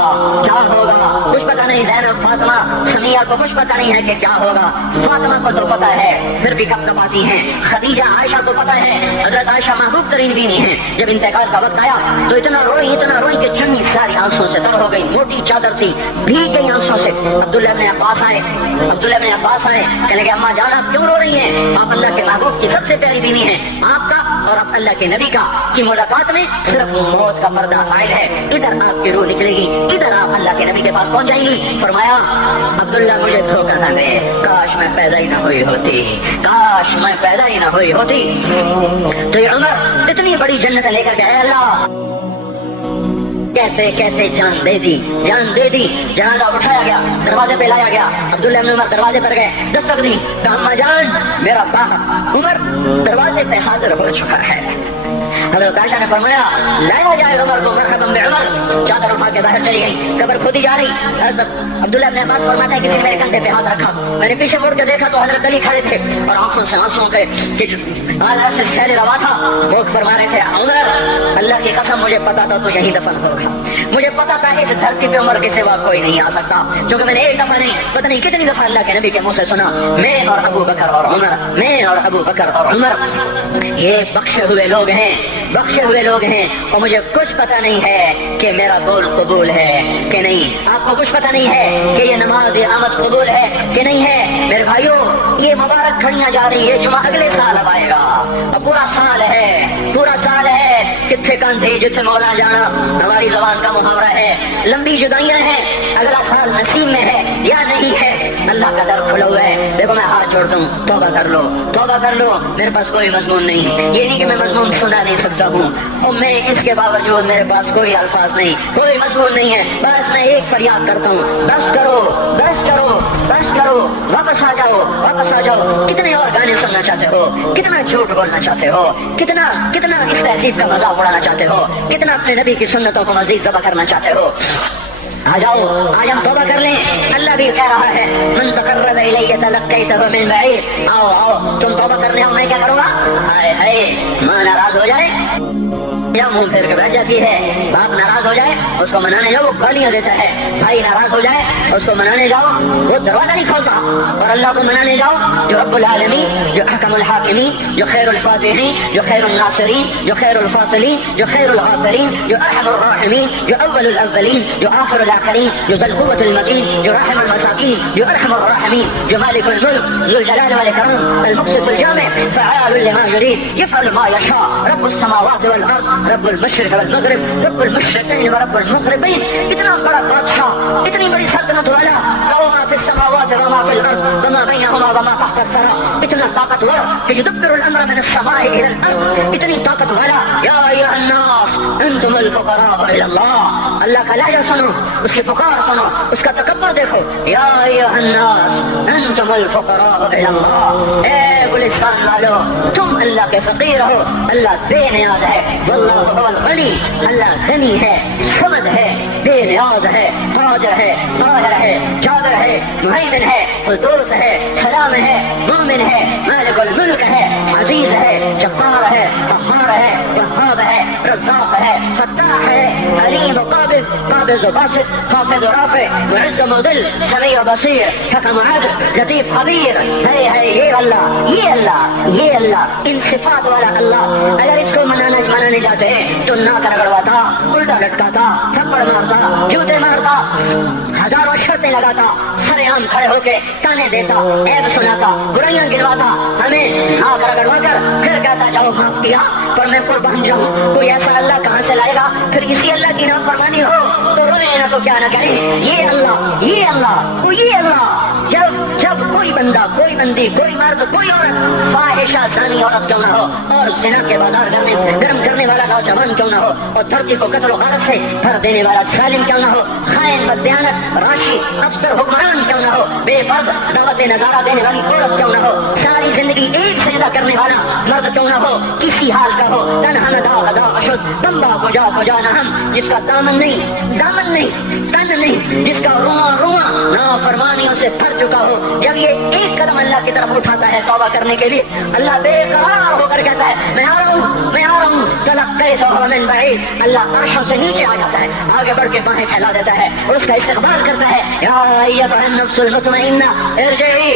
کیا ہوگا, کچھ پتہ نہیں. زینب فاطمہ سمیہ کو کچھ پتہ نہیں ہے کہ کیا ہوگا. فاطمہ کو تو پتہ ہے پھر بھی کب کب آتی ہیں. خدیجہ عائشہ کو پتہ ہے, حضرت عائشہ محبوب ترین بیوی ہیں. جب انتقال کا وقت آیا تو اتنا روئی کہ چنی ساری آنسوں سے تر ہو گئی, موٹی چادر تھی بھیگ گئی آنسوں سے. عبداللہ ابن عباس آئے کہنے کہ اماں جان آپ کیوں رو رہی ہیں؟ آپ اللہ کے محبوب کی سب سے پیاری بیوی ہیں. آپ کا اور آپ اللہ کے نبی کا کی ملاقات میں صرف موت کا پردہ قائل ہے. ادھر آپ کی روح نکلے گی, ادھر آپ اللہ کے نبی کے پاس پہنچ جائیں گی. فرمایا عبداللہ مجھے دھوکہ نہ دے, کاش میں پیدا ہی نہ ہوئی ہوتی, کاش میں پیدا ہی نہ ہوئی ہوتی. تو یہ عمر اتنی بڑی جنت لے کر کے اے اللہ کہتے کہتے جان دے دی. جنازہ اٹھایا گیا, دروازے پہ لایا گیا. عبداللہ بن عمر دروازے پر گئے, دستک دی, کہا اماں جان میرا باپ عمر دروازے پہ حاضر ہو چکا ہے. حضرت عائشہ نے فرمایا لایا جائے عمر کو, مرحبا بعمر. چادر اٹھا کے باہر چلی گئی, قبر کھودی جا رہی. حضرت عبداللہ بن عباس فرماتا ہے کسی نے میرے کندھے پہ ہاتھ رکھا, میں نے پیچھے مڑ کے دیکھا تو حضرت علی کھڑے تھے اور آنکھوں سے آنسوں کے سے شہر روا تھا. وہ فرما رہے تھے عمر اللہ کی قسم مجھے پتا تھا تو یہی دفن ہوگا, مجھے پتا تھا اس دھرتی پہ عمر کے سوا کوئی نہیں آ سکتا, کیونکہ میں نے ایک دفعہ نہیں پتہ نہیں کتنی دفعہ اللہ کے نبی کے منہ سے سنا میں اور ابو بکر اور عمر, میں اور ابو بکر اور عمر یہ بخشے ہوئے لوگ ہیں, بخشے ہوئے لوگ ہیں. اور مجھے کچھ پتہ نہیں ہے کہ میرا قول قبول ہے کہ نہیں. آپ کو کچھ پتہ نہیں ہے کہ یہ نماز آمد قبول ہے کہ نہیں ہے. میرے بھائیوں یہ مبارک گھڑیاں جا رہی ہے, جمعہ اگلے سال اب آئے گا, اور پورا سال ہے کتنے کندھے جتنے مولا جانا ہماری زبان کا محاورہ ہے. لمبی جدائیاں ہیں, اگلا سال نصیب میں ہے یا نہیں ہے. اللہ کا در کھلا ہوا ہے. دیکھو میں ہاتھ جوڑتا ہوں, توبہ کر لو. میرے پاس کوئی مضمون نہیں, یہ نہیں کہ میں مضمون سنا نہیں سکتا ہوں, اور میں اس کے باوجود میرے پاس کوئی الفاظ نہیں, کوئی مضمون نہیں ہے. بس میں ایک فریاد کرتا ہوں, بس کرو, واپس آ جاؤ. کتنے اور گانے سننا چاہتے ہو, کتنا جھوٹ بولنا چاہتے ہو, کتنا اس تہذیب کا مذاق اڑانا چاہتے ہو, کتنا اپنے نبی کی سنتوں کو مزید ذبح کرنا چاہتے ہو. آ جاؤ, آج ہم توبہ کر لیں. اللہ بھی کہہ رہا ہے من تقرب الیہ تلقیتہ من بعید. آؤ تم توبہ کرنے آؤ, میں کیا کروں گا. ہائے ماں ناراض ہو جائے یا منہ پھیر کے بیٹھ جاتی ہے, باپ ناراض ہو جائے اس کو منانے جاؤ گالیاں دیتا ہے, بھائی ناراض ہو جائے اس کو منانے جاؤ وہ دروازہ نہیں کھولتا, اور اللہ کو منانے جاؤ جو رب العالمین, جو احکم الحاکمین, جو خیر الفاتحین, جو خیر الناصرین, جو خیر الفاصلین, جو خیر الغافرین, جو ارحم الراحمین, جو اول الاولین, جو آخر الاخرین, جو ذو القوة المتین, جو رحم المساکین, جو ارحم الراحمین, جو مالک الملک ذو الجلال والاکرام المقسط الجامع فعال لما يريد يفعل ما يشاء رب السماوات والارض رب المشرق والمغرب رب المشرقين ورب المغربين. اتنا بڑا بادشاہ, اتنی بڑی سلطنت والا, له ما في السماوات وما في الارض وما بينهما وما تحت الثرى. اتنا طاقتور کہ يدبر الامر من السماء الى الارض. اتنی طاقت والا یا ایھا الناس انتم الفقراء الى الله. اللہ کا لہجہ سنو, اس کی پکار سنو, اس کا تکبر دیکھو. یا ایھا الناس انتم الفقراء الى الله. اے گلستان والو تم اللہ کے فقیر ہو, اللہ بے نیاز ہے. واللہ هو الغنی, اللہ غنی ہے, صمد ہے, بے نیاز ہے, قادر ہے, قاہر ہے, جابر ہے, مہیمن ہے, قدوس ہے, سلام ہے, مومن ہے, مالک الملک ہے, عزیز ہے, جبار ہے, قہار ہے, وہاب ہے, رزاق ہے, فتاح ہے, علیم قابض و باسط, خافض و رافع, معز و مذل, سمیع و بصیر, حکم و عدل, لطیف خبیر. ہے یہ اللہ ان صفات والا اللہ. اگر اس کو منانے جاتے ہیں تو ناک رگڑواتا, الٹا لٹکاتا, تھپڑ مارتا, جوتے مارتا, ہزاروں شرطیں لگاتا, سر عام کھڑے ہو کے تانے دیتا, عیب سناتا, برائیاں گنواتا, ہمیں ناک رگڑوا کر پھر کہتا جاؤ معاف کیا پر میں قربان جاؤں. کوئی ایسا اللہ کہاں سے لائے گا؟ پھر کسی اللہ کی نافرمانی ہو تو روئیں نہ تو کیا نہ کریں. یہ اللہ جب کوئی بندہ بندہ، کوئی بندی، کوئی مرد، کوئی عورت فاحشہ زانی عورت کیوں نہ ہو، اور زنا کے بازار گرم کرنے والا نوجوان کیوں نہ ہو، اور دھرتی کو قتل و غارت سے بھر دینے والا ظالم کیوں نہ ہو، خائن بددیانت راشی افسر حکمران کیوں نہ ہو، بے پرد دعوت نظارہ دینے والی عورت کیوں نہ ہو، ساری زندگی ایک سجدہ کرنے والا مرد کیوں نہ ہو، کسی حال کا ہو، تنہا ندا ادا اشد بمبا بجا نہ ہم، جس کا دامن نہیں تن نہیں، جس کا رواں نافرمانیوں سے بھر چکا ہو، جب یہ ایک قدم اللہ کی طرف اٹھاتا ہے توبہ کرنے کے لیے، اللہ بے قرار ہو کر کہتا ہے میں آ رہا ہوں تلقیتہ من بعید، اللہ عرشوں سے نیچے آ جاتا ہے، آگے بڑھ کے باہیں پھیلا دیتا ہے اور اس کا استقبال کرتا ہے، یا ایتھا النفس المطمئنہ ارجعی،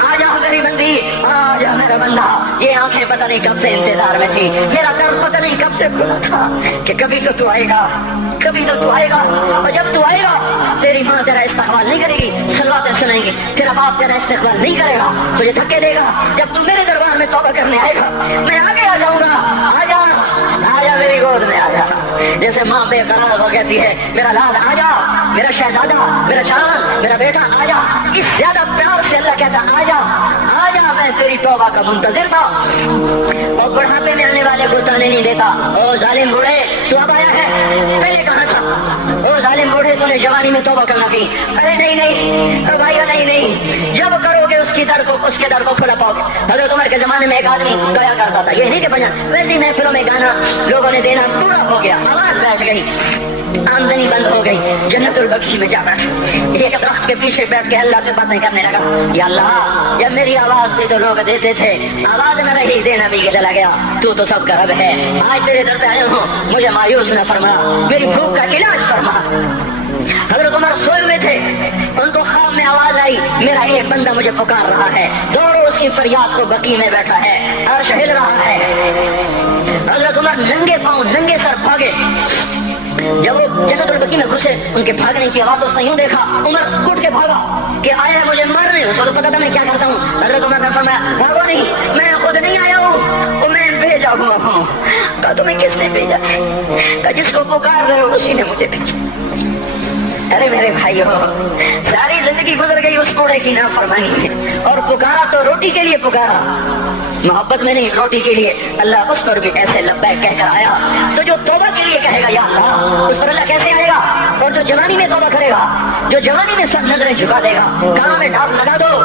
آ جا میری بندی، آ جا میرا بندہ، یہ آنکھیں پتہ نہیں کب سے انتظار میں تھی، میرا در پتہ نہیں کب سے کھلا تھا کہ کبھی تو آئے گا، اور جب تو آئے گا تیری ماں تیرا استقبال نہیں کرے گی، صلواتیں سنائیں گی، تیرا باپ تیرا استقبال نہیں کرے گا، تجھے دھکے دے گا، جب تم میرے دربار میں توبہ کرنے آئے گا میں آگے آ جاؤں گا، آ جا میری گود میں آ جا، جیسے ماں بے قرار ہو کہتی ہے میرا لال آ جا، میرا شہزادہ، میرا چاند، میرا بیٹا آ جا، اس زیادہ پیار سے اللہ کہتا آ جا، میں تیری توبہ کا منتظر تھا، اور بڑھاپے میں آنے والے کو تانے نہیں دیتا، او ظالم بوڑھے تو اب آیا ہے، پہلے کہاں تھا، او ظالم بوڑھے تو نے جوانی میں توبہ کرنا تھی، ارے نہیں بھائیو نہیں، جب کرو گے اس کے در کو کھلا پاؤ گے۔ حضرت عمر کے زمانے میں ایک آدمی گایا کرتا تھا، یہ نہیں کہ بجن ویسے محفلوں میں گانا لوگوں نے دینا پورا ہو گیا، آواز بیٹھ گئی، آمدنی بند ہو گئی، جنت البقیع میں جا بیٹھا، ایک درخت کے پیچھے بیٹھ کے اللہ سے باتیں کرنے لگا، یا اللہ جب میری آواز سے تو لوگ دیتے تھے، آواز نہ رہی دینا بھی کہ چلا گیا، تو سب کا رب ہے، آج تیرے در پہ آیا ہوں، مجھے مایوس نہ فرما، میری بھوک کا علاج فرما۔ حضرت عمر سوئے ہوئے تھے، ان کو خواب میں آواز آئی میرا ایک بندہ مجھے پکار رہا ہے، دوڑو اس کی فریاد کو، بقیع میں بیٹھا ہے، عرش ہل رہا ہے۔ حضرت عمر ننگے پاؤں ننگے سر بھاگے، جب وہ جنت البقیع میں گھسے ان کے بھاگنے کی آواز اس نے یوں دیکھا، عمر اٹھ کے بھاگا کہ آیا ہے مجھے مارنے، اس کو تو پتا تھا میں کیا کرتا ہوں۔ حضرت عمر نے فرمایا بھاگو نہیں، میں خود نہیں آیا ہوں، میں بھیجا ہوا ہوں۔ کہا تمہیں کس نے بھیجا؟ کہا جس کو پکار رہے ہو اسی نے مجھے بھیجا۔ ارے میرے بھائیو، ساری زندگی گزر گئی اس بوڑھے کی نافرمانی میں، اور پکارا تو روٹی کے لیے پکارا، محبت میں نہیں، روٹی کے لیے۔ اللہ اس پر بھی ایسے لبیک کہہ کر آیا، تو جو توبہ کے لیے کہے گا یا اللہ، اس پر اللہ کیسے آئے گا؟ اور جو جوانی میں توبہ کرے گا، جو جوانی میں سب نظریں جھکا دے گا، کان میں ڈھاپ لگا دو،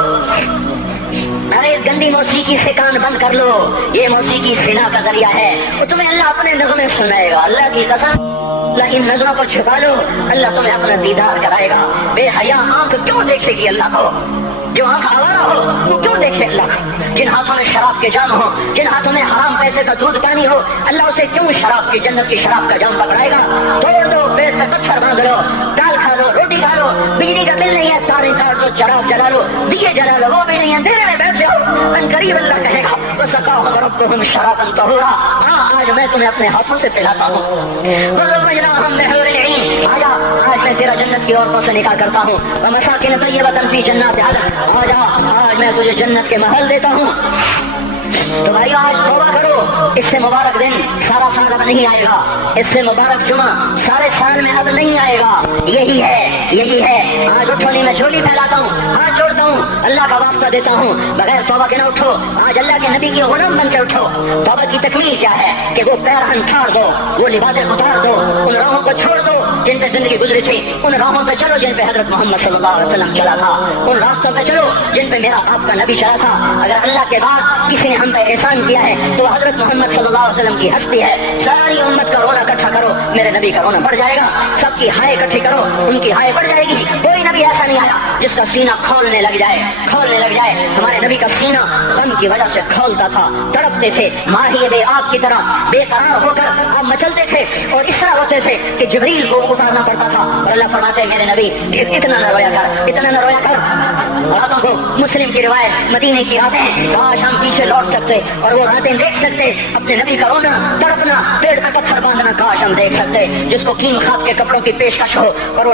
ارے اس گندی موسیقی سے کان بند کر لو، یہ موسیقی زنا کا ذریعہ ہے، اور تمہیں اللہ اپنے نغمے سنائے گا، اللہ کی قسم اللہ ان نظروں پر چھپا لو، اللہ تمہیں اپنا دیدار کرائے گا۔ بے حیا آنکھ کیوں دیکھے گی اللہ کو؟ جو آنکھ آوارہ ہو وہ کیوں دیکھے اللہ کو؟ جن ہاتھوں میں شراب کے جام ہو، جن ہاتھوں میں حرام پیسے کا دودھ پانی ہو، اللہ اسے کیوں شراب کی جنت کی شراب کا جام پکڑائے گا؟ توڑ دو، پیٹ میں پتھر باندھ لو، دال کھا لو، روٹی کھا لو، بجلی کا بل نہیں ہے تاریں کاٹ دو، چراغ جلا لو، دیے جلا لو، وہ بھی نہیں ہے، اندھیرے میں بیٹھ جاؤ، ان قریب اللہ کہے گا وَسَقَاهُمْ رَبُّهُمْ شَرَابًا طَهُورًا، آج میں تمہیں اپنے ہاتھوں سے پلاتا ہوں، وَزَوَّجْنَاهُمْ بِحُورٍ عِينٍ، آج میں تیرا جنت کی عورتوں سے نکاح کرتا ہوں، وَمَسَاكِنَ طَيِّبَةً فِي جَنَّاتِ عَدْنٍ، آج میں تجھے جنت کے محل دیتا ہوں۔ تو بھائی آج توبہ کرو، اس سے مبارک دن سارا سال اب نہیں آئے گا، اس سے مبارک جمعہ سارے سال میں اب نہیں آئے گا، یہی ہے آج اٹھو نہیں، میں جھولی پھیلاتا ہوں، ہاتھ جوڑتا ہوں، اللہ کا واسطہ دیتا ہوں، بغیر توبہ کے نہ اٹھو، آج اللہ کے نبی کی غلام بن کے اٹھو۔ توبہ کی تکمیل کیا ہے کہ وہ پیرہن پھاڑ دو، وہ لباسیں اتار دو، ان راہوں کو چھوڑ دو جن پہ زندگی گزری تھی، ان راہوں پہ چلو جن پہ حضرت محمد صلی اللہ علیہ وسلم چلا تھا، ان راستوں پہ چلو جن پہ میرا آپ کا نبی چلا تھا۔ اگر اللہ کے بعد کسی نے ہم پہ احسان کیا ہے تو حضرت محمد صلی اللہ علیہ وسلم کی ہستی ہے، ساری امت کا رونا اکٹھا کرو، میرے نبی کا رونا بڑھ جائے گا، سب کی ہائے اکٹھی کرو، ان کی ہائے بڑھ جائے گی۔ کوئی نبی ایسا نہیں آیا جس کا سینہ کھولنے لگ جائے۔ ہمارے نبی کا سینہ غم کی وجہ سے کھولتا تھا، تڑپتے تھے، ماہی بے آگ کی طرح بے قرار ہو کر آپ مچلتے تھے، اور اس طرح ہوتے تھے کہ جبریل کو اتارنا پڑتا تھا، اور اللہ فرماتے ہیں میرے نبی اتنا نہ رویا کر۔ راتوں کو مسلم کی روایت مدینے کی راتیں، کاش ہم پیچھے لوٹ سکتے اور وہ راتیں دیکھ سکتے، اپنے نبی کا رونا، تڑپنا، پیڑ پہ پتھر باندھنا کاش ہم دیکھ سکتے، جس کو کین خواب کے کپڑوں کی پیشکش ہو اور وہ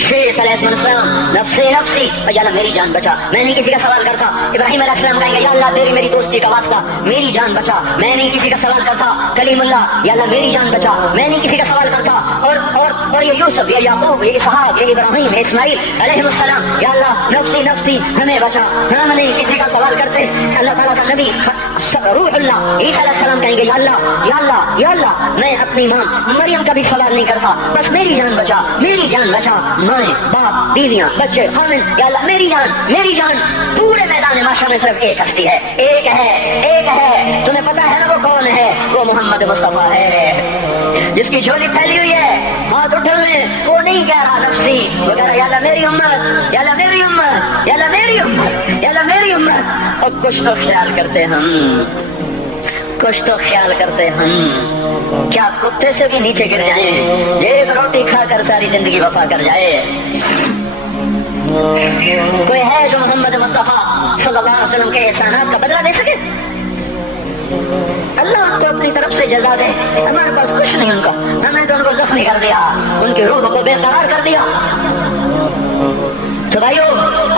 شیش علیہ السلام نفسی نفسی یا اللہ میری جان بچا، میں نہیں کسی کا سوال کرتا۔ ابراہیم علیہ السلام کہیں گے یا اللہ تیری میری دوستی کا واسطہ میری جان بچا، میں نہیں کسی کا سوال کرتا۔ کلیم اللہ یا اللہ میری جان بچا، میں نہیں کسی کا سوال کرتا۔ اور یہ یوسف، یہ یعقوب، یہ اسحاق، یہ ابراہیم، یہ اسماعیل علیہ السلام، یا اللہ نفسی نفسی ہمیں بچا، ہم نہیں کسی کا سوال کرتے۔ اللہ تعالیٰ کا نبی روح اللہ عیسیٰ علیہ السلام کہیں گے یا اللہ یا اللہ یا اللہ میں اپنی ماں مریم کا بھی سوال نہیں کرتا، بس میری جان بچا، میری جان بچا۔ مائیں، باپ، بیویاں، بچے، خامن، یا اللہ میری جان میری جان۔ پورے میدان معاشرے میں صرف ایک ہستی ہے، ایک ہے، تمہیں پتا ہے نا وہ کون ہے؟ وہ محمد مصطفیٰ ہے، جس کی جھولی پھیلی ہوئی ہے ہاتھ اٹھائے، وہ نہیں کہہ رہا نفسی، وہ کہہ رہا یا اللہ میری امت، یا اللہ میری امت، یا اللہ میری امت، یا اللہ میری امت۔ اور کچھ تو خیال کرتے ہم، کچھ تو خیال کرتے ہم، کیا کتے سے بھی نیچے گر جائیں، ایک روٹی کھا کر ساری زندگی وفا کر جائے۔ کوئی ہے جو محمد مصطفیٰ صلی اللہ علیہ وسلم کے احسانات کا بدلہ دے سکے؟ اللہ آپ کو اپنی طرف سے جزا دے، ہمارے پاس کچھ نہیں ان کا، ہم نے تو ان کو زخمی کر دیا، ان کی روح کو بے قرار کر دیا۔ تو بھائیو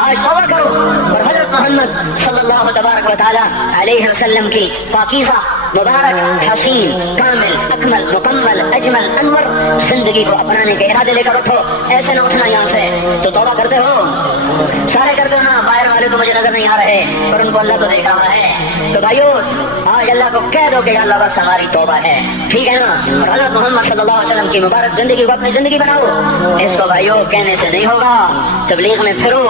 آج توبہ کرو اور حضرت محمد صلی اللہ تبارک و تعالی علیہ وسلم کی پاکیزہ مبارک حسین کامل اکمل مکمل اجمل انور زندگی کو اپنانے کے ارادے لے کر اٹھو۔ ایسے نہ اٹھنا یہاں سے، تو توبہ کرتے ہو سارے کرتے ہو نا، باہر والے تو مجھے نظر نہیں آ رہے پر ان کو اللہ تو دیکھ رہا ہے۔ تو بھائیو آج اللہ کو کہہ دو کہ اللہ بس ہماری توبہ ہے، ٹھیک ہے نا؟ اور حضرت محمد صلی اللہ علیہ وسلم کی مبارک زندگی کو اپنی زندگی بناؤ۔ اس کو بھائیو کہنے سے نہیں ہوگا، تبلیغ میں پھرو،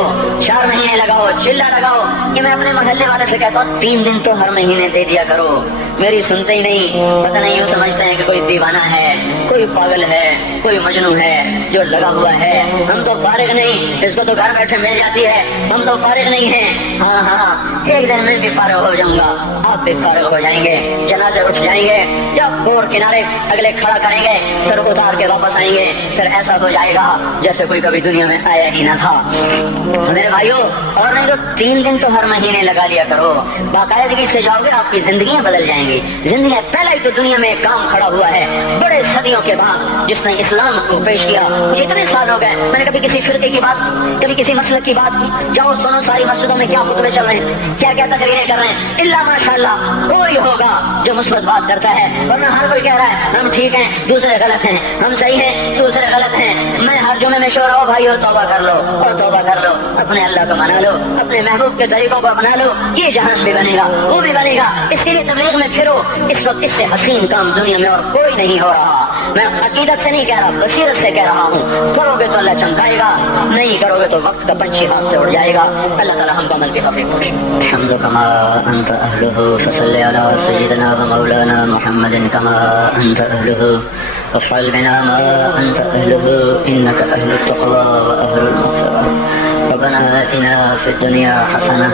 4 مہینے لگاؤ، چلا لگاؤ کہ میں اپنے محلے والے سے کہتا ہوں 3 دن تو ہر مہینے دے دیا کرو، میری سنتے ہی نہیں، پتہ نہیں یوں سمجھتے ہیں کہ کوئی دیوانہ ہے، کوئی پاگل ہے، کوئی مجنون ہے جو لگا ہوا ہے۔ ہم تو فارغ نہیں، اس کو تو گھر بیٹھے مل جاتی ہے، ہم تو فارغ نہیں ہیں۔ ہاں ایک دن میں بھی فارغ ہو جاؤں گا، آپ بھی فارغ ہو جائیں گے، جنازے اٹھ جائیں گے، جب اور کنارے اگلے کھڑا کریں گے پھر اتار کے واپس آئیں گے، پھر ایسا ہو جائے گا جیسے کوئی کبھی دنیا میں آیا ہی نہ تھا۔ میرے بھائیوں اور نہیں تو 3 دن تو ہر مہینے لگا لیا کرو، باقاعدگی سے جاؤ گے آپ کی زندگیاں بدل جائیں گی۔ زندگی پہلا ہی تو دنیا میں ایک کام کھڑا ہوا ہے بڑے صدیوں کے بعد جس نے اسلام کو پیش کیا۔ مجھے اتنے سال ہو گئے میں نے کبھی کسی فرقے کی بات کی، کبھی کسی مسلک کی بات کی، جاؤ سنو ساری مسجدوں میں کیا خطبے چل رہے ہیں، کیا کیا تقریریں کر رہے ہیں، اللہ ماشاءاللہ کوئی ہوگا جو مثبت بات کرتا ہے، ورنہ ہر کوئی کہہ رہا ہے ہم ٹھیک ہیں دوسرے غلط ہیں، ہم صحیح ہیں دوسرے غلط ہیں۔ میں ہر جمعے میں شور ہو بھائیو توبہ کر لو اور توبہ کر لو، اپنے اللہ کو منا لو، اپنے محبوب کے طریقوں کو اپنا لو، یہ جہان بھی بنے گا وہ بھی بنے گا۔ اس کے لیے تبلیغ میں پھرو، اس وقت اس سے حسین کام دنیا میں اور کوئی نہیں ہو رہا۔ میں عقیدت سے نہیں کہہ رہا، بصیرت سے کہہ رہا ہوں، کرو گے تو اللہ چمکائے گا، نہیں کرو گے تو وقت کا پنچھی ہاتھ سے اڑ جائے گا۔ اللہ تعالی ہم کو عمل کی توفیق بخشے۔ الحمد کما انت اہلہ فصل علی سیدنا و مولانا محمد کما انت اہلہ وافعل بنا ما انت اہلہ انک اہل التقوى واہل المغفرة۔ ربنا آتنا في الدنيا حسنة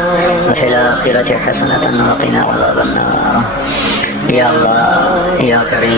وفي الآخرة حسنة وقنا عذاب النار۔ یا اللہ یا کریم